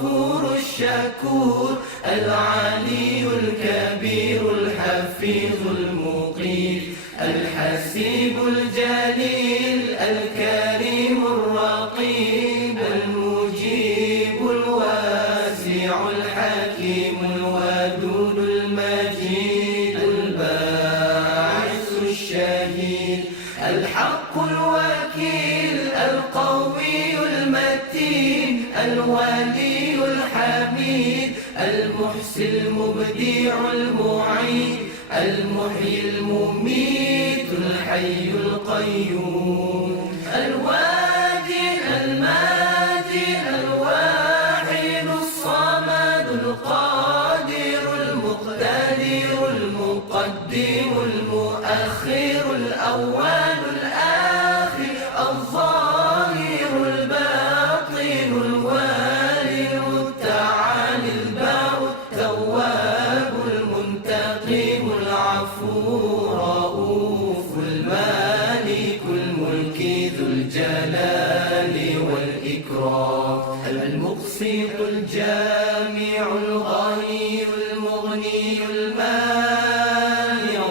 الغفور الشكور العلي الكبير الحفيظ المقيت الحسيب الجليل الكريم الرقيب المجيب الواسع الحكيم الودود المجيد الباعث الشهيد الحق الوكيل القوي المتين الولي الحميد المحسي المبدع المعيد المحيي المميت الحي القيوم الواجد الماجد الواحد الصمد القادر المقتدر المقدم المؤخر الأول الآخر الظاهر الباطن الوالي المتعالي البار التواب المنتقم العفو رؤوف المالك الملك ذو الجلال والإكرام المقسط الجامع الغني المغني المانع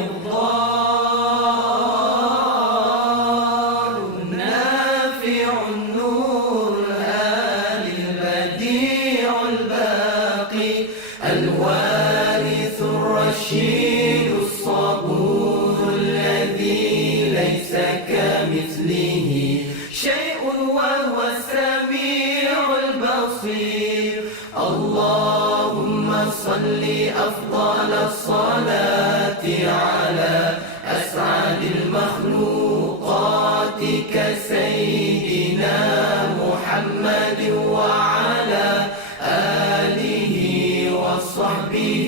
الضار النافع النور الهادي البديع الباقي الوارث الرشيد الصبور الذي ليس كمثله شيء وهو السميع البصير اللهم صل أفضل الصلاة على أسعد المخلوقات كسيدنا محمد وعلى آله وصحبه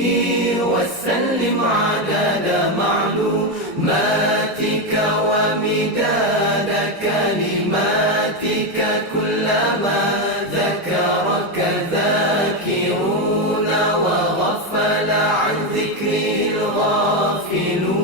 وسلم عدد معلوماتك ومداد كلماتك كلما ذكرك ذاكرون وغفل عن ذكره الغافلون.